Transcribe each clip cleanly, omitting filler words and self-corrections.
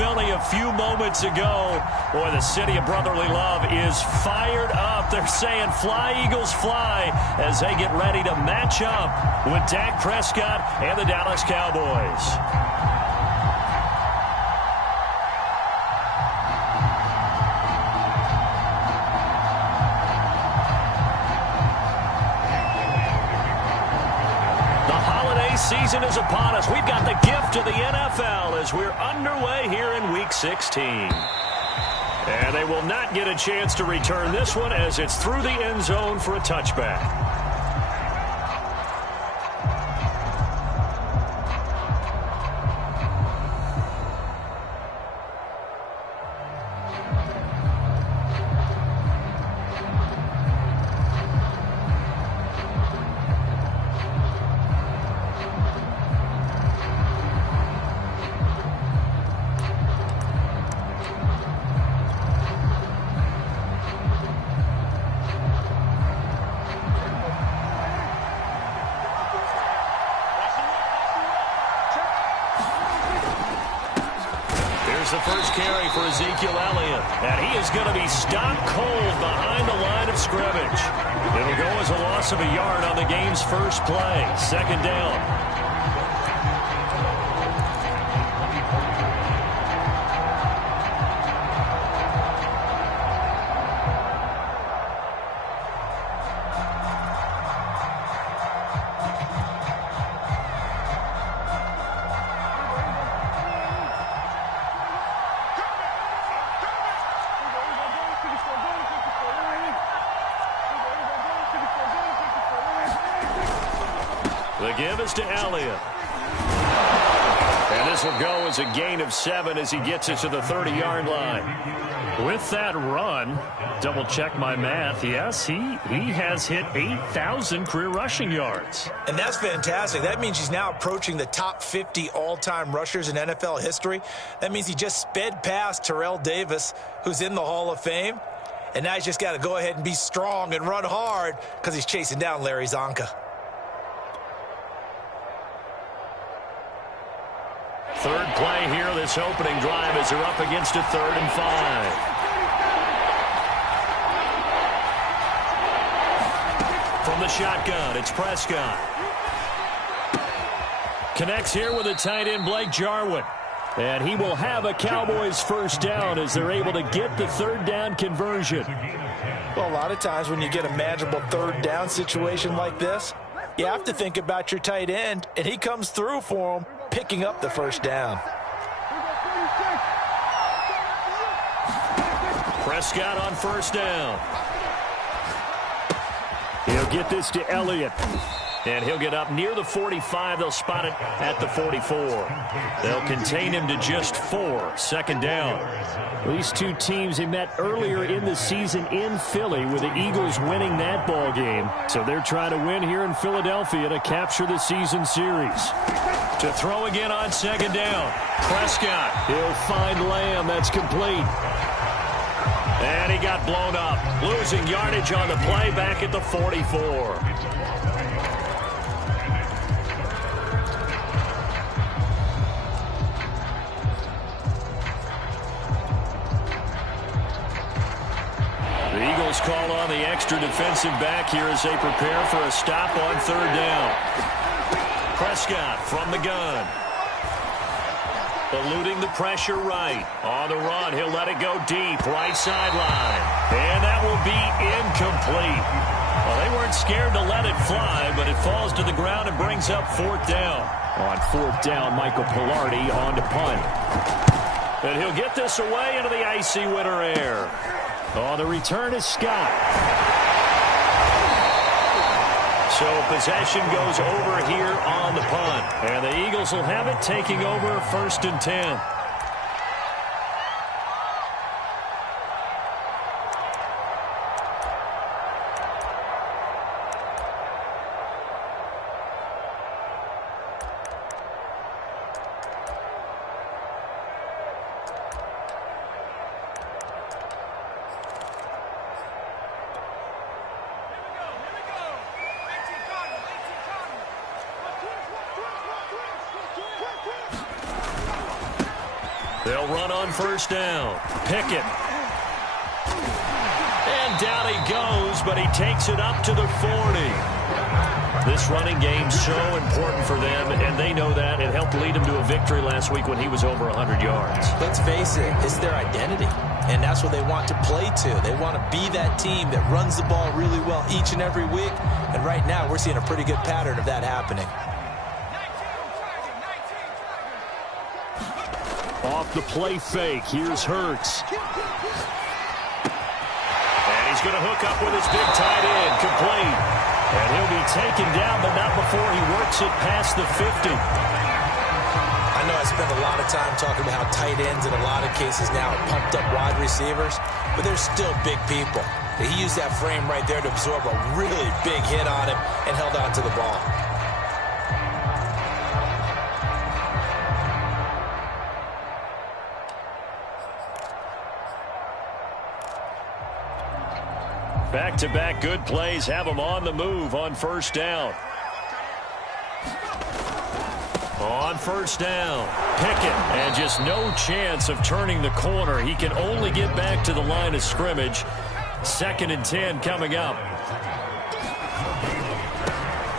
Philly a few moments ago. Boy, the city of brotherly love is fired up. They're saying fly, Eagles, fly, as they get ready to match up with Dak Prescott and the Dallas Cowboys. Season is upon us. We've got the gift of the NFL as we're underway here in Week 16. And they will not get a chance to return this one as it's through the end zone for a touchback. The first carry for Ezekiel Elliott, and he is going to be stopped cold behind the line of scrimmage. It'll go as a loss of a yard on the game's first play. Second down. The give is to Elliott. And this will go as a gain of 7 as he gets it to the 30-yard line. With that run, double check my math, yes, he has hit 8,000 career rushing yards. And that's fantastic. That means he's now approaching the top 50 all-time rushers in NFL history. That means he just sped past Terrell Davis, who's in the Hall of Fame. And now he's just got to go ahead and be strong and run hard because he's chasing down Larry Zonka. Third play here, this opening drive as they're up against a 3rd and 5. From the shotgun, it's Prescott. Connects here with a tight end, Blake Jarwin. And he will have a Cowboys first down as they're able to get the 3rd down conversion. Well, a lot of times when you get a manageable 3rd down situation like this, you have to think about your tight end, and he comes through for him, picking up the first down. Prescott on first down. He'll get this to Elliott. And he'll get up near the 45. They'll spot it at the 44. They'll contain him to just 4. Second down. These two teams, they met earlier in the season in Philly with the Eagles winning that ball game. So they're trying to win here in Philadelphia to capture the season series. To throw again on second down. Prescott. He'll find Lamb. That's complete. And he got blown up. Losing yardage on the play back at the 44. The Eagles call on the extra defensive back here as they prepare for a stop on 3rd down. Prescott from the gun. Eluding the pressure right. On the run, he'll let it go deep. Right sideline. And that will be incomplete. Well, they weren't scared to let it fly, but it falls to the ground and brings up 4th down. On 4th down, Michael Pilardi on to punt. And he'll get this away into the icy winter air. Oh, the return is Scott. So possession goes over here on the punt. And the Eagles will have it, taking over 1st and 10. They'll run on first down. Pickett. And down he goes, but he takes it up to the 40. This running game's so important for them, and they know that. It helped lead them to a victory last week when he was over 100 yards. Let's face it, it's their identity, and that's what they want to play to. They want to be that team that runs the ball really well each and every week, and right now we're seeing a pretty good pattern of that happening. Off the play fake, here's Hurts. And he's going to hook up with his big tight end, complete. And he'll be taken down, but not before he works it past the 50. I know I spend a lot of time talking about how tight ends in a lot of cases now are pumped up wide receivers, but they're still big people. He used that frame right there to absorb a really big hit on him and held on to the ball. Back-to-back good plays have him on the move on first down. On first down, Pickett, and just no chance of turning the corner. He can only get back to the line of scrimmage. 2nd and 10 coming up.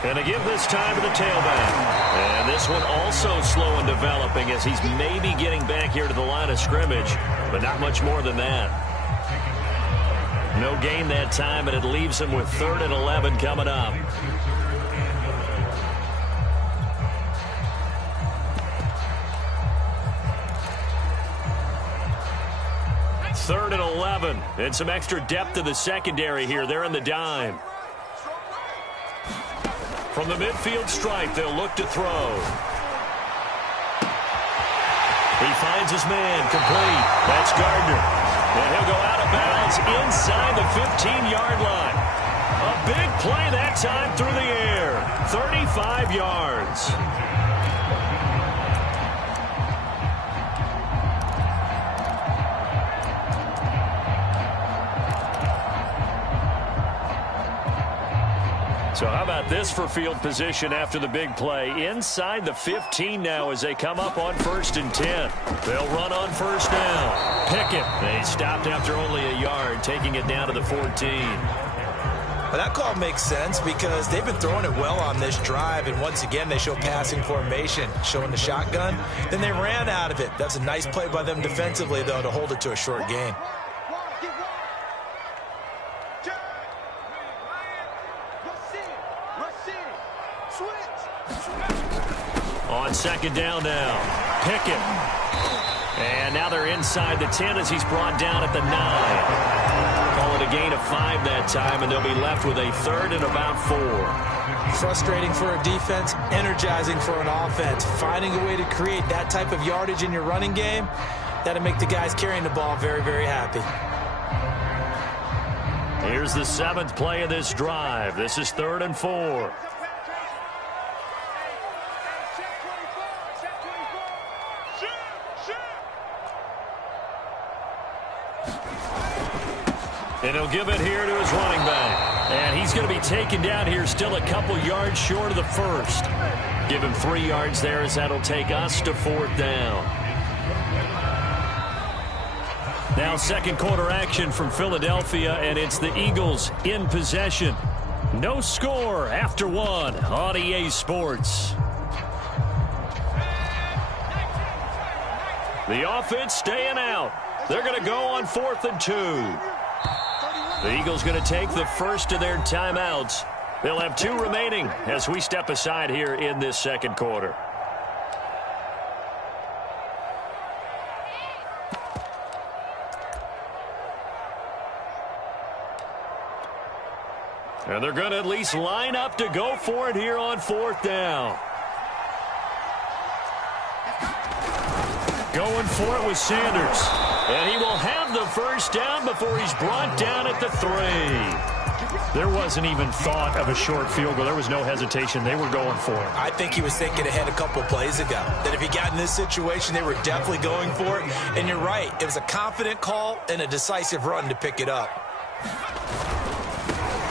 And to give this time to the tailback. And this one also slow in developing as he's maybe getting back here to the line of scrimmage, but not much more than that. No gain that time, and it leaves him with 3rd and 11 coming up. Third and 11, and some extra depth to the secondary here. They're in the dime. From the midfield stripe, they'll look to throw. He finds his man, complete. That's Gardner. And he'll go out of bounds inside the 15-yard line. A big play that time through the air. 35 yards. So how about this for field position after the big play? Inside the 15 now as they come up on 1st and 10. They'll run on first down. Pickett. They stopped after only a yard, taking it down to the 14. Well, that call makes sense because they've been throwing it well on this drive, and once again they show passing formation, showing the shotgun. Then they ran out of it. That's a nice play by them defensively, though, to hold it to a short gain. On 2nd down now, Pickett. And now they're inside the 10 as he's brought down at the 9. Call it a gain of 5 that time, and they'll be left with a 3rd and about 4. Frustrating for a defense, energizing for an offense. Finding a way to create that type of yardage in your running game, that'll make the guys carrying the ball very, very happy. Here's the 7th play of this drive. This is 3rd and 4. And he'll give it here to his running back. And he's going to be taken down here still a couple yards short of the 1st. Give him 3 yards there as that'll take us to 4th down. Now 2nd quarter action from Philadelphia, and it's the Eagles in possession. No score after 1 on EA Sports. The offense staying out. They're going to go on 4th and 2. The Eagles going to take the first of their timeouts. They'll have 2 remaining as we step aside here in this 2nd quarter. And they're going to at least line up to go for it here on 4th down. Going for it with Sanders. And he will have the first down before he's brought down at the 3. There wasn't even thought of a short field goal. There was no hesitation. They were going for it. I think he was thinking ahead a couple plays ago, that if he got in this situation, they were definitely going for it. And you're right. It was a confident call and a decisive run to pick it up.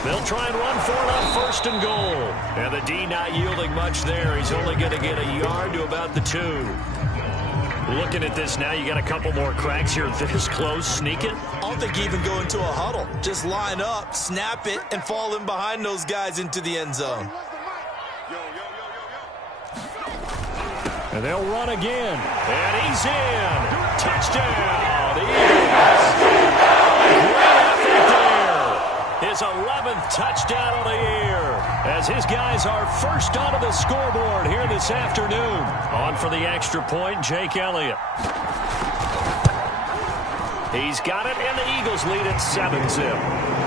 They'll try and run for it on 1st and goal. And the D not yielding much there. He's only going to get a yard to about the 2. Looking at this now, you got a couple more cracks here this close. Sneak it. I don't think you even go into a huddle. Just line up, snap it, and fall in behind those guys into the end zone. And they'll run again. And he's in. Touchdown. His 11th touchdown of the year, as his guys are first onto the scoreboard here this afternoon. On for the extra point, Jake Elliott. He's got it, and the Eagles lead at 7-0.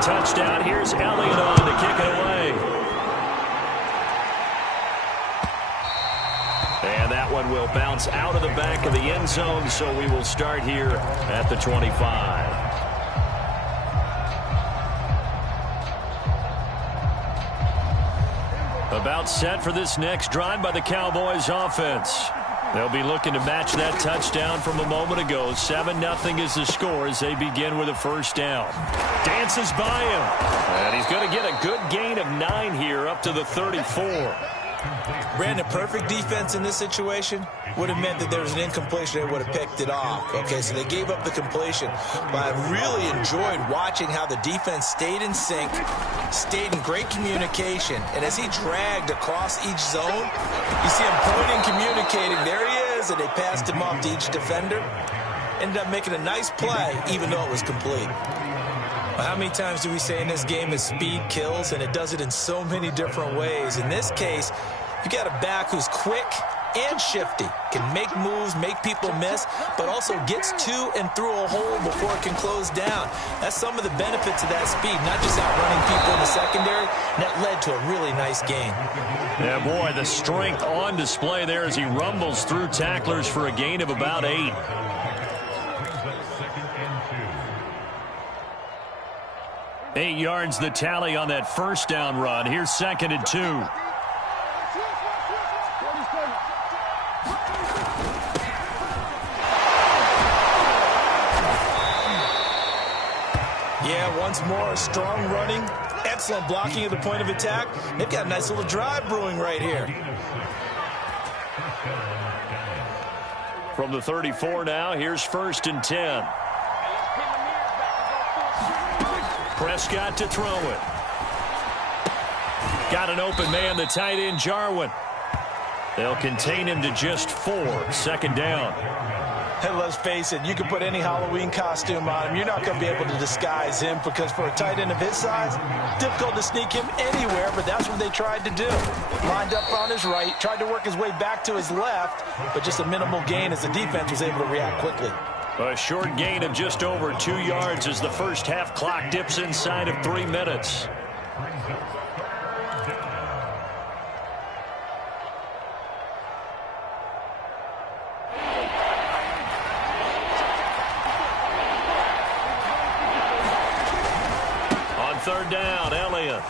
Touchdown. Here's Elliott on to kick it away. And that one will bounce out of the back of the end zone, so we will start here at the 25. About set for this next drive by the Cowboys offense. They'll be looking to match that touchdown from a moment ago. 7-0 is the score as they begin with a first down. Dances by him. And he's going to get a good gain of 9 here up to the 34. Brandon, perfect defense in this situation would have meant that there was an incompletion. They would have picked it off. Okay, so they gave up the completion. But I really enjoyed watching how the defense stayed in sync, stayed in great communication. And as he dragged across each zone, you see him pointing, communicating. There he is, and they passed him off to each defender. Ended up making a nice play, even though it was complete. How many times do we say in this game that speed kills, and it does it in so many different ways? In this case, you got a back who's quick and shifty, can make moves, make people miss, but also gets to and through a hole before it can close down. That's some of the benefits of that speed, not just outrunning people in the secondary, and that led to a really nice gain. Yeah, boy, the strength on display there as he rumbles through tacklers for a gain of about 8. 8 yards the tally on that first down run. Here's 2nd and 2. Yeah, once more, strong running, excellent blocking at the point of attack. They've got a nice little drive brewing right here. From the 34 now, here's 1st and 10. Prescott to throw it. Got an open man, the tight end, Jarwin. They'll contain him to just 4. 2nd down. And let's face it, you can put any Halloween costume on him. You're not going to be able to disguise him because for a tight end of his size, difficult to sneak him anywhere, but that's what they tried to do. Lined up on his right, tried to work his way back to his left, but just a minimal gain as the defense was able to react quickly. A short gain of just over 2 yards as the first half clock dips inside of 3 minutes. On 3rd down, Elliott.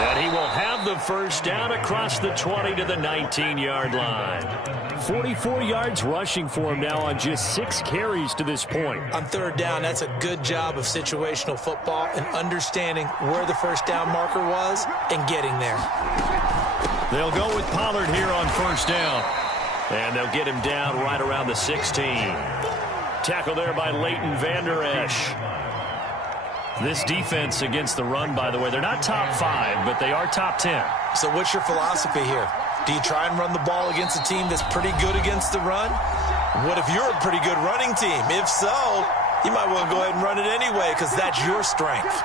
And he will have the first down across the 20 to the 19-yard line. 44 yards rushing for him now on just 6 carries to this point. On 3rd down, that's a good job of situational football and understanding where the first down marker was and getting there. They'll go with Pollard here on 1st down. And they'll get him down right around the 16. Tackle there by Leighton Vander Esch. This defense against the run, by the way, they're not top 5, but they are top 10. So what's your philosophy here? Do you try and run the ball against a team that's pretty good against the run? What if you're a pretty good running team? If so, you might want to go ahead and run it anyway because that's your strength.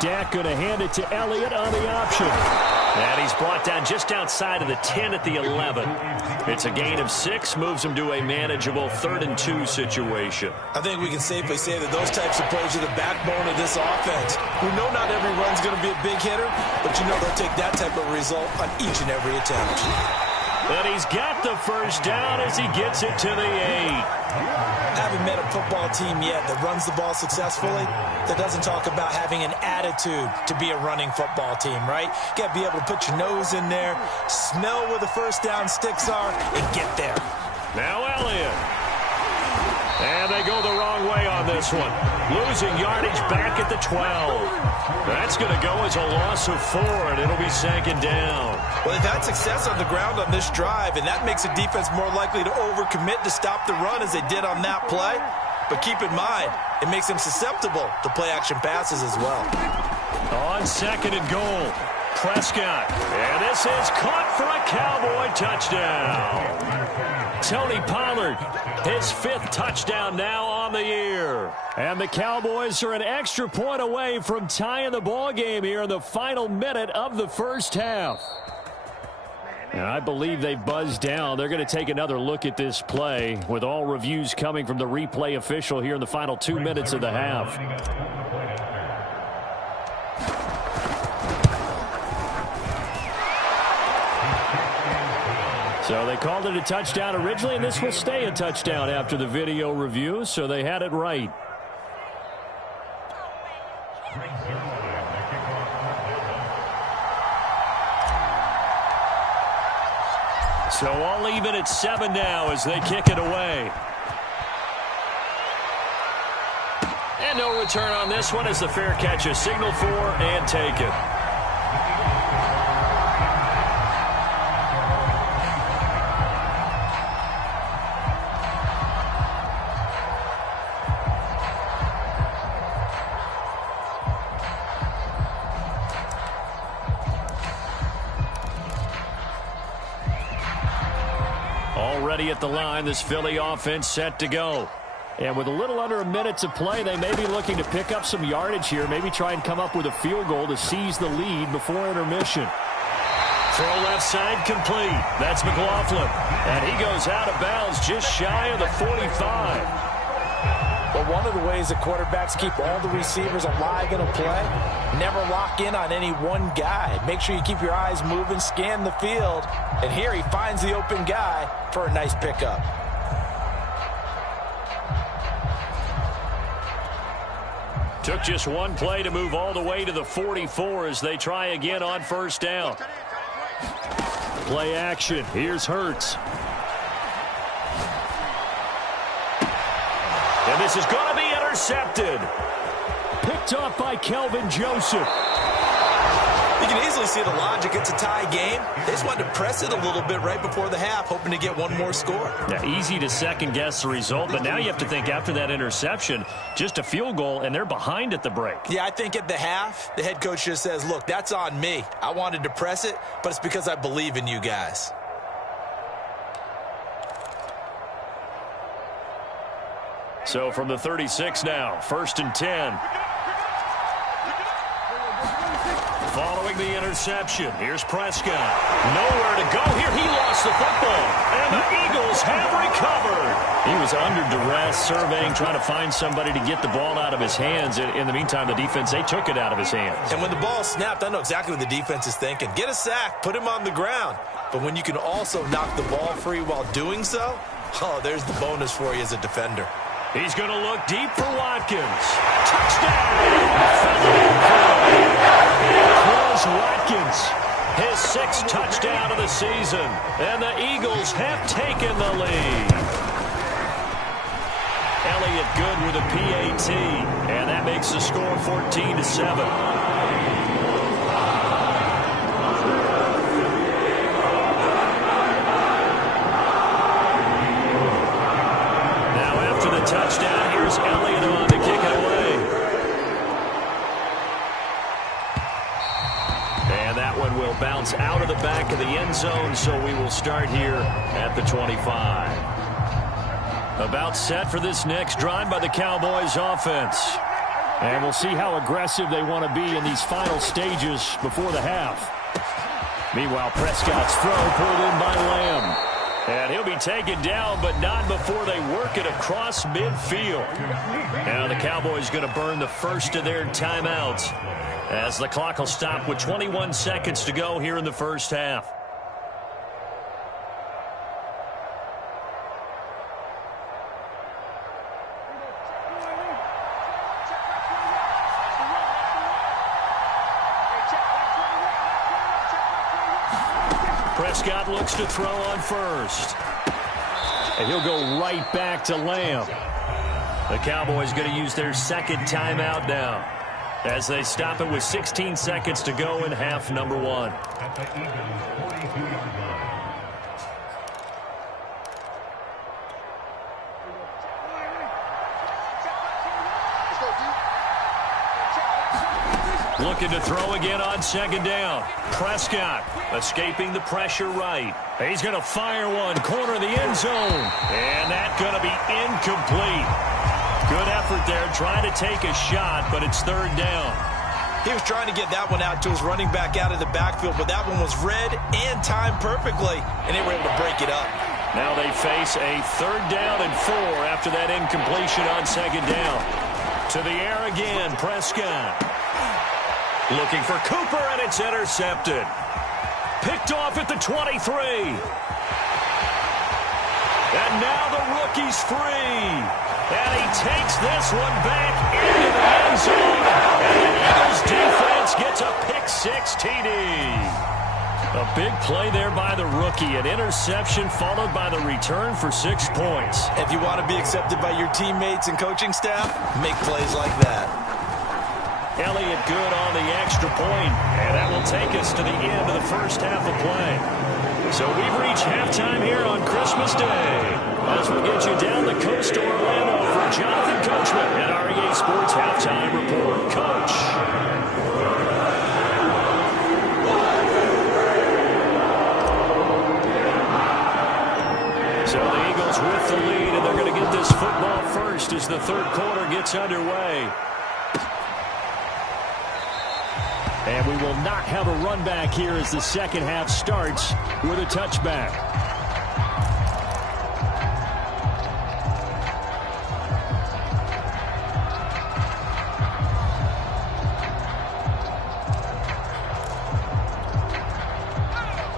Dak going to hand it to Elliott on the option. And he's brought down just outside of the 10 at the 11. It's a gain of 6, moves him to a manageable 3rd and 2 situation. I think we can safely say that those types of plays are the backbone of this offense. We know not every run's going to be a big hitter, but you know they'll take that type of result on each and every attempt. And he's got the first down as he gets it to the 8. I haven't met a football team yet that runs the ball successfully that doesn't talk about having an attitude to be a running football team, right? You got to be able to put your nose in there, smell where the first down sticks are, and get there. Now Elliott. And they go the wrong way on this one. Losing yardage back at the 12. That's going to go as a loss of 4, and it'll be second down. Well, they've had success on the ground on this drive, and that makes the defense more likely to overcommit to stop the run as they did on that play. But keep in mind, it makes them susceptible to play-action passes as well. On second and goal, Prescott. And this is caught for a Cowboy touchdown. Tony Pollard, his 5th touchdown now on the year. And the Cowboys are an extra point away from tying the ball game here in the final minute of the first half. And I believe they buzzed down. They're going to take another look at this play with all reviews coming from the replay official here in the final 2 minutes of the half. So they called it a touchdown originally, and this will stay a touchdown after the video review, so they had it right. So all even at 7 now as they kick it away. And no return on this one as the fair catch is signaled for and taken. Already at the line, this Philly offense set to go. And with a little under a minute to play, they may be looking to pick up some yardage here, maybe try and come up with a field goal to seize the lead before intermission. Throw left side complete. That's McLaughlin. And he goes out of bounds just shy of the 45. But one of the ways that quarterbacks keep all the receivers alive in a play, never lock in on any one guy. Make sure you keep your eyes moving, scan the field. And here he finds the open guy for a nice pickup. Took just one play to move all the way to the 44 as they try again on first down. Play action. Here's Hurts. And this is going to be intercepted. Picked off by Kelvin Joseph. You can easily see the logic. It's a tie game. They just wanted to press it a little bit right before the half, hoping to get one more score. Yeah, easy to second-guess the result, but now you have to think after that interception, just a field goal, and they're behind at the break. Yeah, I think at the half, the head coach just says, look, that's on me. I wanted to press it, but it's because I believe in you guys. So from the 36 now, 1st and 10. Following the interception, here's Prescott. Nowhere to go here. He lost the football. And the Eagles have recovered. He was under duress, surveying, trying to find somebody to get the ball out of his hands. In the meantime, the defense, they took it out of his hands. And when the ball snapped, I know exactly what the defense is thinking. Get a sack, put him on the ground. But when you can also knock the ball free while doing so, oh, there's the bonus for you as a defender. He's going to look deep for Watkins. Touchdown! Chris Watkins, his 6th touchdown of the season. And the Eagles have taken the lead. Elliott good with a PAT. And that makes the score 14-7. Touchdown. Here's Elliott on to kick it away. And that one will bounce out of the back of the end zone, so we will start here at the 25. About set for this next drive by the Cowboys offense. And we'll see how aggressive they want to be in these final stages before the half. Meanwhile, Prescott's throw pulled in by Lamb. And he'll be taken down, but not before they work it across midfield. Now the Cowboys going to burn the first of their timeouts as the clock will stop with 21 seconds to go here in the first half. Prescott looks to throw on first. And he'll go right back to Lamb. The Cowboys going to use their second timeout now as they stop it with 16 seconds to go in half number one. Looking to throw again on second down. Prescott escaping the pressure right. He's going to fire one, corner of the end zone. And that's going to be incomplete. Good effort there, trying to take a shot, but it's third down. He was trying to get that one out to his running back out of the backfield, but that one was read and timed perfectly, and they were able to break it up. Now they face a third down and 4 after that incompletion on second down. To the air again, Prescott. Looking for Cooper, and it's intercepted. Picked off at the 23. And now the rookie's free. And he takes this one back into the end zone. And the Eagles defense gets a pick-6 TD. A big play there by the rookie. An interception followed by the return for 6 points. If you want to be accepted by your teammates and coaching staff, make plays like that. Elliott good on the extra point, and that will take us to the end of the first half of play. So we've reached halftime here on Christmas Day. As we get you down the coast to Orlando for Jonathan Coachman at REA Sports Halftime Report. Coach. So the Eagles with the lead, and they're going to get this football first as the third quarter gets underway. And we will not have a run back here as the second half starts with a touchback.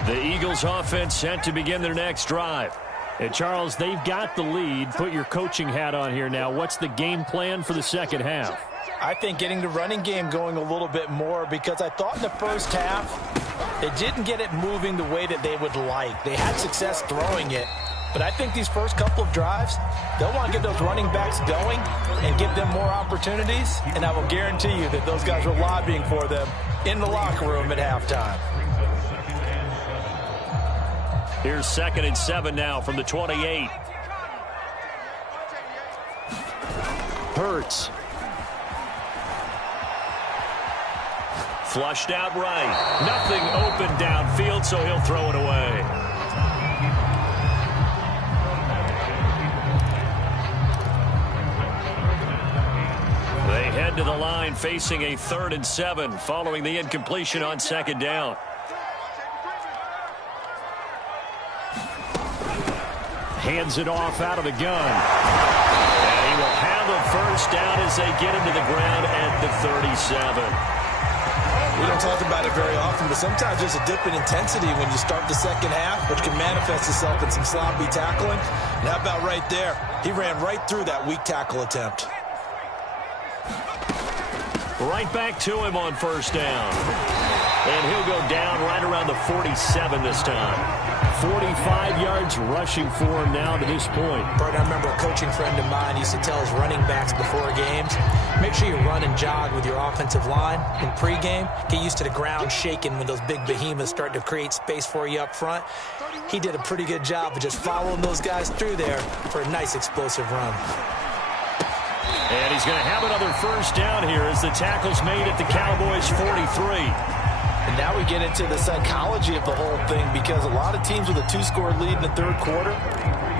The Eagles offense set to begin their next drive. And Charles, they've got the lead. Put your coaching hat on here now. What's the game plan for the second half? I think getting the running game going a little bit more, because I thought in the first half they didn't get it moving the way that they would like. They had success throwing it, but I think these first couple of drives, they'll want to get those running backs going and give them more opportunities, and I will guarantee you that those guys are lobbying for them in the locker room at halftime. Here's 2nd and 7 now from the 28. Hurts. Flushed out right. Nothing open downfield, so he'll throw it away. They head to the line facing a 3rd and 7 following the incompletion on second down. Hands it off out of the gun. And he will have a first down as they get him to the ground at the 37. We don't talk about it very often, but sometimes there's a dip in intensity when you start the second half, which can manifest itself in some sloppy tackling. And how about right there? He ran right through that weak tackle attempt. Right back to him on first down. And he'll go down right around the 47 this time. 45 yards rushing for him now to this point. Bert, I remember a coaching friend of mine used to tell his running backs before games, make sure you run and jog with your offensive line in pregame. Get used to the ground shaking when those big behemoths start to create space for you up front. He did a pretty good job of just following those guys through there for a nice explosive run. And he's going to have another first down here as the tackle's made at the Cowboys' 43. And now we get into the psychology of the whole thing, because a lot of teams with a 2-score lead in the third quarter,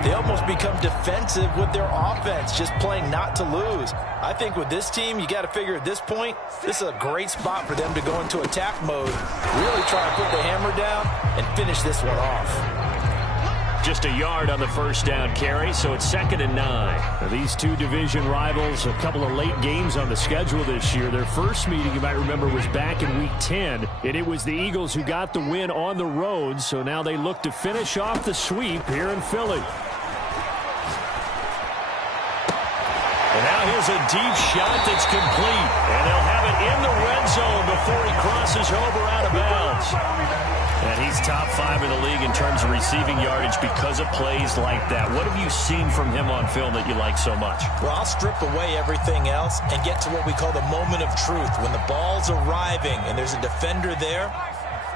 they almost become defensive with their offense, just playing not to lose. I think with this team, you got to figure at this point, this is a great spot for them to go into attack mode, really try to put the hammer down and finish this one off. Just a yard on the first down carry, so it's 2nd and 9. Now, these two division rivals, a couple of late games on the schedule this year. Their first meeting, you might remember, was back in Week 10, and it was the Eagles who got the win on the road, so now they look to finish off the sweep here in Philly. And now Throws a deep shot that's complete. And they'll have it in the red zone before he crosses over out of bounds. And he's top 5 in the league in terms of receiving yardage because of plays like that. What have you seen from him on film that you like so much? Well, I'll strip away everything else and get to what we call the moment of truth. When the ball's arriving and there's a defender there,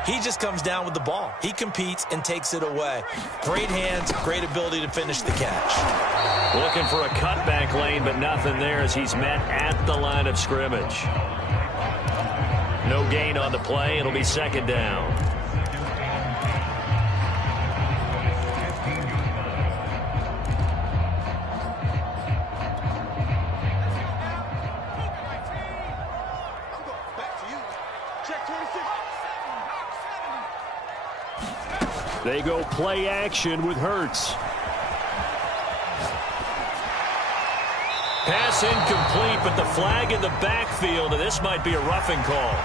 he just comes down with the ball. He competes and takes it away. Great hands, great ability to finish the catch. Looking for a cutback lane, but nothing there as he's met at the line of scrimmage. No gain on the play. It'll be second down. They go play action with Hurts. Pass incomplete, but the flag in the backfield, and this might be a roughing call.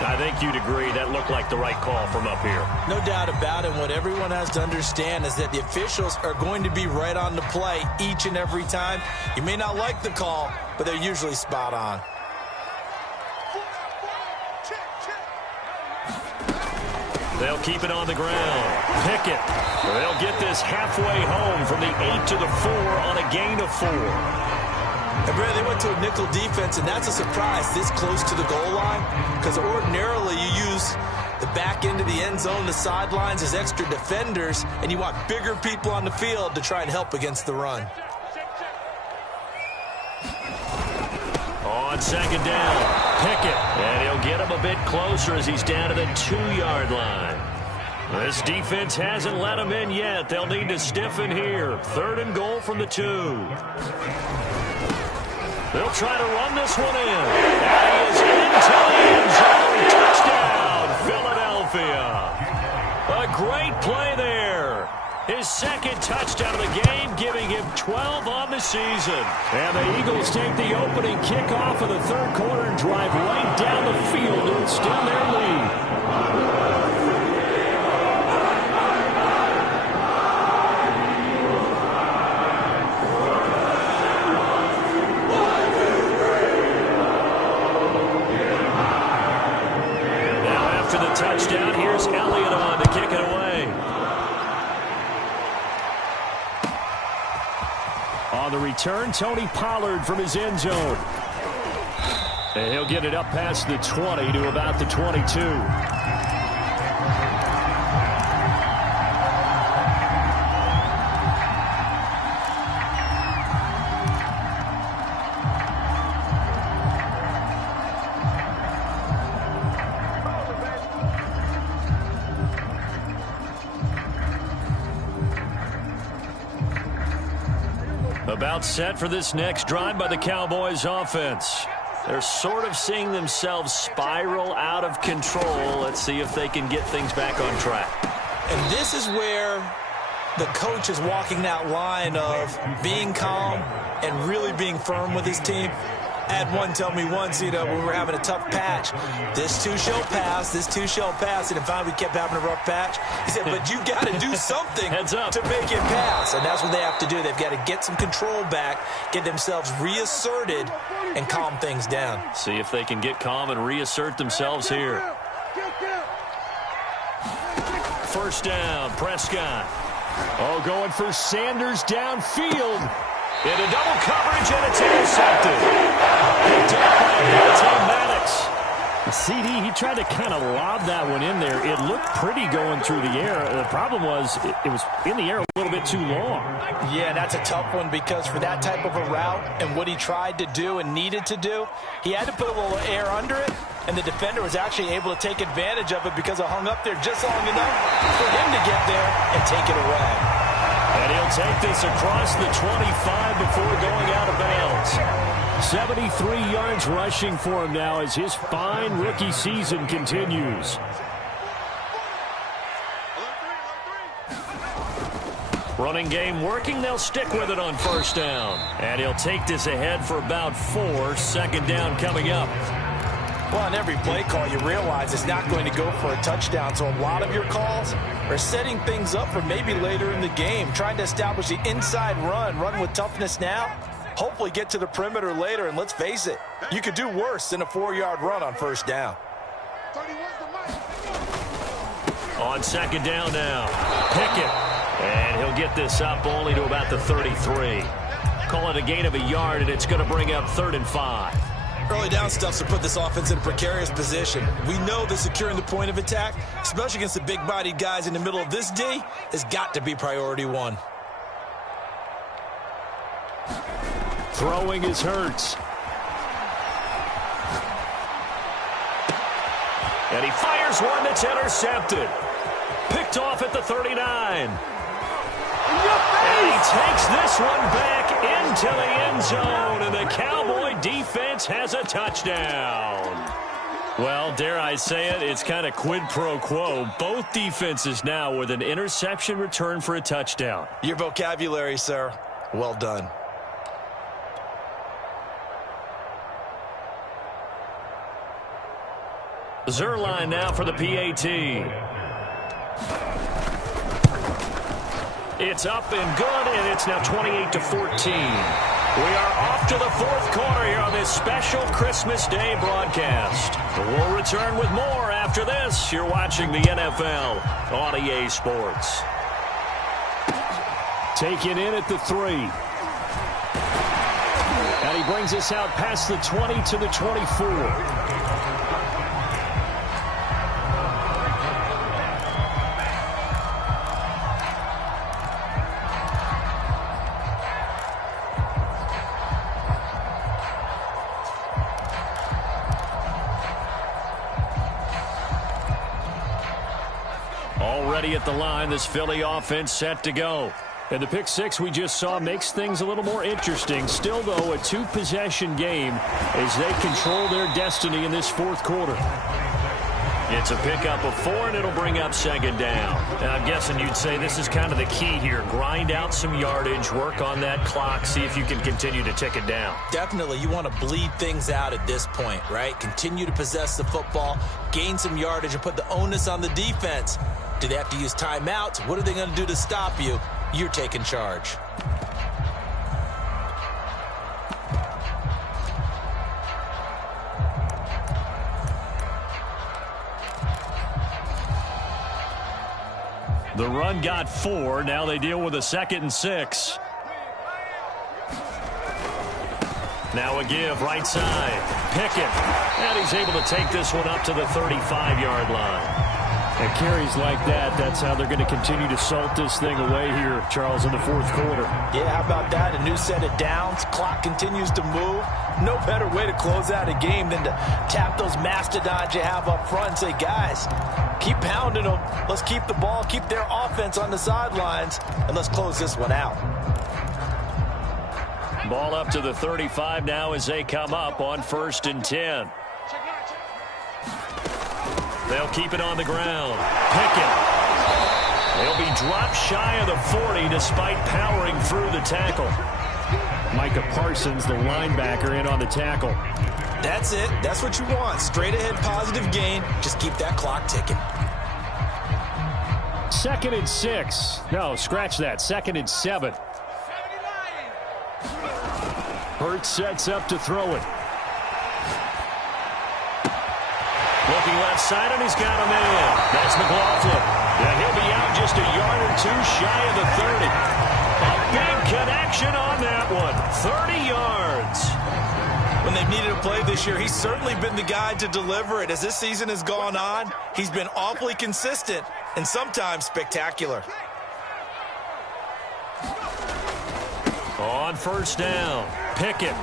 I think you'd agree that looked like the right call from up here. No doubt about it. What everyone has to understand is that the officials are going to be right on the play each and every time. You may not like the call, but they're usually spot on. They'll keep it on the ground. Pickett. They'll get this halfway home from the 8 to the 4 on a gain of 4. And Brad, they went to a nickel defense, and that's a surprise this close to the goal line, because ordinarily you use the back end of the end zone, the sidelines as extra defenders, and you want bigger people on the field to try and help against the run. On second down, Pickett. And he'll get him a bit closer as he's down to the 2-yard line. This defense hasn't let him in yet. They'll need to stiffen here. 3rd and goal from the 2. They'll try to run this one in. And he is into the end zone. Touchdown, Philadelphia. A great play there. His 2nd touchdown of the game, giving him 12 on the season. And the Eagles take the opening kickoff of the 3rd quarter and drive right down the field to extend their lead. Touchdown. Here's Elliott on to kick it away. On the return, Tony Pollard from his end zone. And he'll get it up past the 20 to about the 22. About set for this next drive by the Cowboys offense. They're sort of seeing themselves spiral out of control. Let's see if they can get things back on track. And this is where the coach is walking that line of being calm and really being firm with his team. I had one tell me once, when we were having a tough patch, this too shall pass, this too shall pass, and then finally we kept having a rough patch. He said, but you got to do something Heads up. to make it pass, and that's what they have to do. They've got to get some control back, get themselves reasserted, and calm things down. See if they can get calm and reassert themselves here. 1st down, Prescott. Oh, going for Sanders downfield. Into double coverage, and it's intercepted. Picked up by Dante Maddox. CD, he tried to kind of lob that one in there. It looked pretty going through the air. The problem was it was in the air a little bit too long. Yeah, that's a tough one because for that type of a route and what he tried to do and needed to do, he had to put a little air under it, and the defender was actually able to take advantage of it because it hung up there just long enough for him to get there and take it away. And he'll take this across the 25 before going out of bounds. 73 yards rushing for him now as his fine rookie season continues. Running game working. They'll stick with it on 1st down. And he'll take this ahead for about 4. 2nd down coming up. Well, on every play call, you realize it's not going to go for a touchdown. So a lot of your calls are setting things up for maybe later in the game, trying to establish the inside run with toughness now, Hopefully get to the perimeter later, and let's face it, you could do worse than a 4-yard run on first down. On second down now, Pickett. And he'll get this up only to about the 33. Call it a gain of a yard, and it's going to bring up 3rd and 5. Early down stuff's to put this offense in a precarious position. We know that securing the point of attack, especially against the big-bodied guys in the middle of this D, has got to be priority 1. Throwing is Hurts. And he fires one that's intercepted. Picked off at the 39. And he takes this one back into the end zone, and the Cowboy defense has a touchdown. Well, dare I say it, it's kind of quid pro quo. Both defenses now with an interception return for a touchdown. Your vocabulary, sir. Well done. Zerline now for the PAT. It's up and good, and it's now 28-14. We are off to the 4th quarter here on this special Christmas Day broadcast. We'll return with more after this. You're watching the NFL on EA Sports. Taken in at the 3. And he brings us out past the 20 to the 24. Already at the line, this Philly offense set to go. And the pick six we just saw makes things a little more interesting. Still, though, a 2-possession game as they control their destiny in this 4th quarter. It's a pickup of 4, and it'll bring up 2nd down. And I'm guessing you'd say this is kind of the key here. Grind out some yardage, work on that clock, see if you can continue to tick it down. Definitely, you want to bleed things out at this point, right? Continue to possess the football, gain some yardage, and put the onus on the defense. Do they have to use timeouts? What are they going to do to stop you? You're taking charge. The run got 4. Now they deal with a 2nd and 6. Now a give right side. Pickett. And he's able to take this one up to the 35-yard line. And carries like that, that's how they're going to continue to salt this thing away here, Charles, in the 4th quarter. Yeah, how about that? A new set of downs. Clock continues to move. No better way to close out a game than to tap those mastodons you have up front and say, guys, keep pounding them. Let's keep the ball, keep their offense on the sidelines, and let's close this one out. Ball up to the 35 now as they come up on 1st and 10. They'll keep it on the ground. Pickett. They'll be dropped shy of the 40 despite powering through the tackle. Micah Parsons, the linebacker, in on the tackle. That's it. That's what you want. Straight ahead positive gain. Just keep that clock ticking. 2nd and 6. No, scratch that. 2nd and 7. Hurts sets up to throw it. Looking left side, and he's got him in. That's McLaughlin. Yeah, he'll be out just a yard or 2 shy of the 30. A big connection on that one. 30 yards. When they've needed a play this year, he's certainly been the guy to deliver it. As this season has gone on, he's been awfully consistent and sometimes spectacular. On 1st down, Pickett.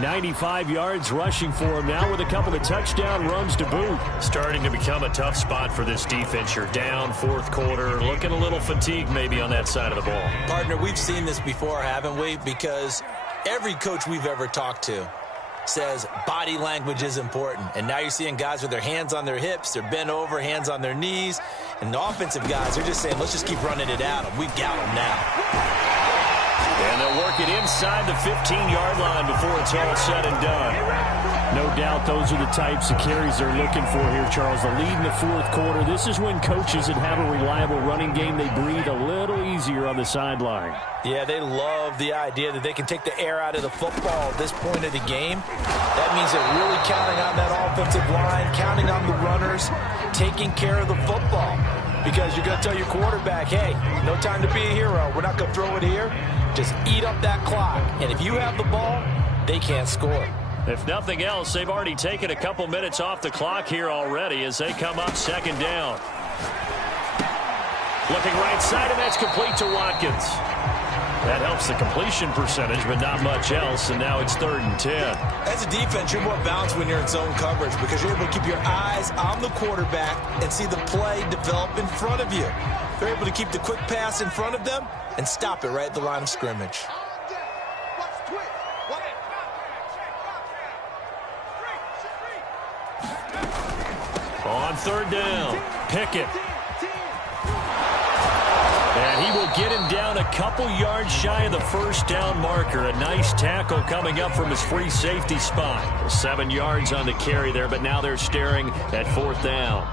95 yards rushing for him now with a couple of touchdown runs to boot. Starting to become a tough spot for this defense. You're down 4th quarter, looking a little fatigued maybe on that side of the ball. Partner, we've seen this before, haven't we? Because every coach we've ever talked to says body language is important. And now you're seeing guys with their hands on their hips, they're bent over, hands on their knees. And the offensive guys, they're just saying, let's just keep running it at them. We've got them now. And they'll work it inside the 15-yard line before it's all said and done. No doubt those are the types of carries they're looking for here, Charles. The lead in the 4th quarter. This is when coaches that have a reliable running game, they breathe a little easier on the sideline. Yeah, they love the idea that they can take the air out of the football at this point of the game. That means they're really counting on that offensive line, counting on the runners, taking care of the football. Because you're going to tell your quarterback, hey, no time to be a hero. We're not going to throw it here. Just eat up that clock. And if you have the ball, they can't score. If nothing else, they've already taken a couple minutes off the clock here already as they come up second down. Looking right side, and that's complete to Watkins. That helps the completion percentage, but not much else, and now it's 3rd and 10. As a defense, you're more balanced when you're in zone coverage because you're able to keep your eyes on the quarterback and see the play develop in front of you. They're able to keep the quick pass in front of them and stop it right at the line of scrimmage. On 3rd down, Pickett. And he will get him down a couple yards shy of the 1st down marker. A nice tackle coming up from his free safety spot. 7 yards on the carry there, but now they're staring at 4th down.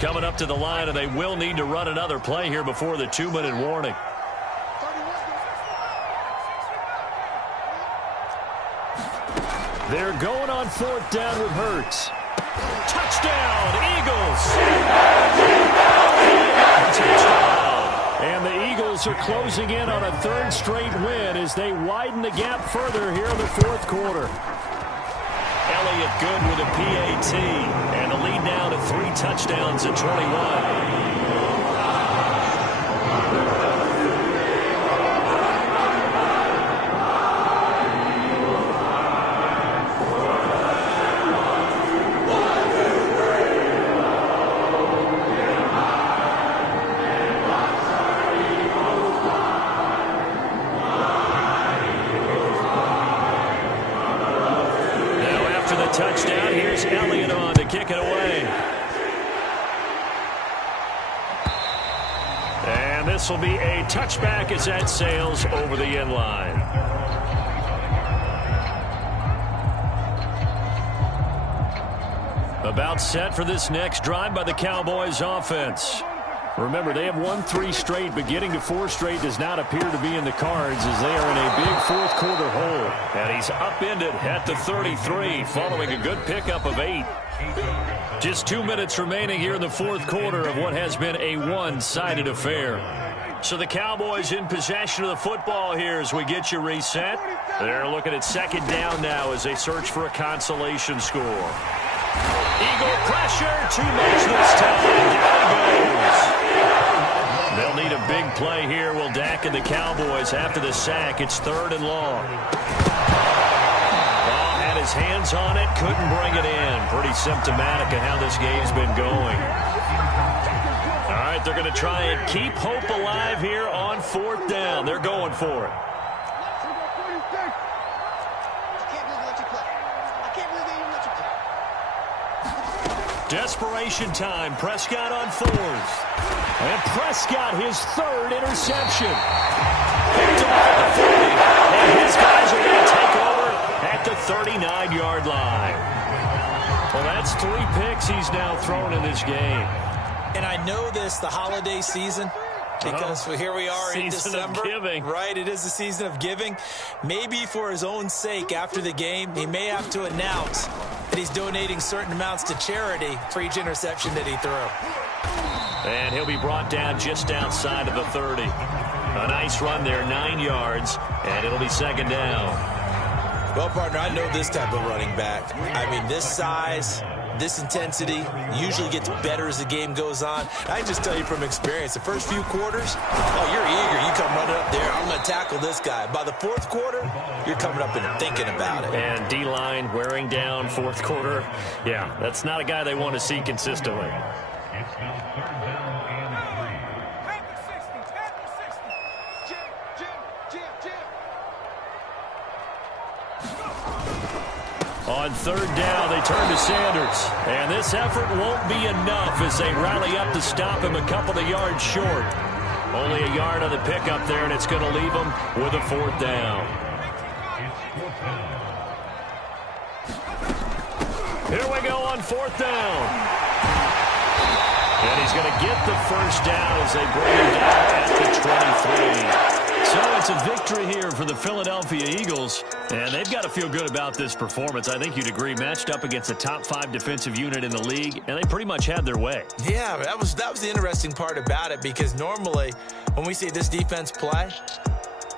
Coming up to the line, and they will need to run another play here before the 2-minute warning. They're going on 4th down with Hurts. Touchdown, Eagles! Touchdown. And the Eagles are closing in on a 3rd straight win as they widen the gap further here in the 4th quarter. Elliott good with a PAT, and the lead now to 3 touchdowns at 21. Touchdown. Here's Elliott on to kick it away. And this will be a touchback as that sails over the end line. About set for this next drive by the Cowboys offense. Remember, they have won 3 straight, but getting to 4 straight does not appear to be in the cards as they are in a big 4th quarter hole. And he's upended at the 33 following a good pickup of 8. Just 2 minutes remaining here in the 4th quarter of what has been a one-sided affair. So the Cowboys in possession of the football here as we get you reset. They're looking at 2nd down now as they search for a consolation score. Eagle pressure, too much this time. Down he goes. They'll need a big play here. Will Dak and the Cowboys after the sack. It's 3rd and long. Ball had his hands on it, couldn't bring it in. Pretty symptomatic of how this game's been going. All right, they're going to try and keep hope alive here on 4th down. They're going for it. Desperation time. Prescott on 4th. And Prescott, his 3rd interception. Picked off at the 40. And his guys are going to take over at the 39-yard line. Well, that's 3 picks he's now thrown in this game. And I know this, the holiday season, because here we are in December. Season of giving. Right, it is the season of giving. Maybe for his own sake after the game, he may have to announce that he's donating certain amounts to charity for each interception that he threw. And he'll be brought down just outside of the 30. A nice run there, 9 yards, and it'll be 2nd down. Well, partner, I know this type of running back. I mean, this size, this intensity usually gets better as the game goes on. I can just tell you from experience, the first few quarters, oh, you're eager. You come running up there, I'm going to tackle this guy. By the 4th quarter, you're coming up and thinking about it. And D-line wearing down 4th quarter. Yeah, that's not a guy they want to see consistently. On On third down, they turn to Sanders. And this effort won't be enough as they rally up to stop him a couple of yards short. Only a yard on the pickup there, and it's going to leave him with a fourth down. Here we go on fourth down. And he's going to get the first down as they bring him down at the 23. So it's a victory here for the Philadelphia Eagles, and they've got to feel good about this performance. I think you'd agree, matched up against the top 5 defensive unit in the league, and they pretty much had their way. Yeah, that was the interesting part about it, because normally when we see this defense play,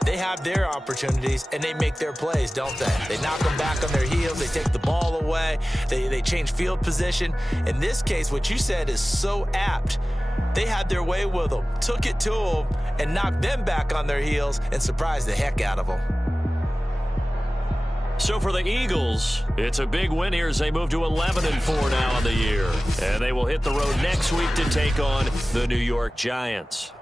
they have their opportunities, and they make their plays, don't they? They knock them back on their heels. They take the ball away. They change field position. In this case, what you said is so apt. They had their way with them, took it to them, and knocked them back on their heels and surprised the heck out of them. So for the Eagles, it's a big win here as they move to 11-4 now on the year. And they will hit the road next week to take on the New York Giants.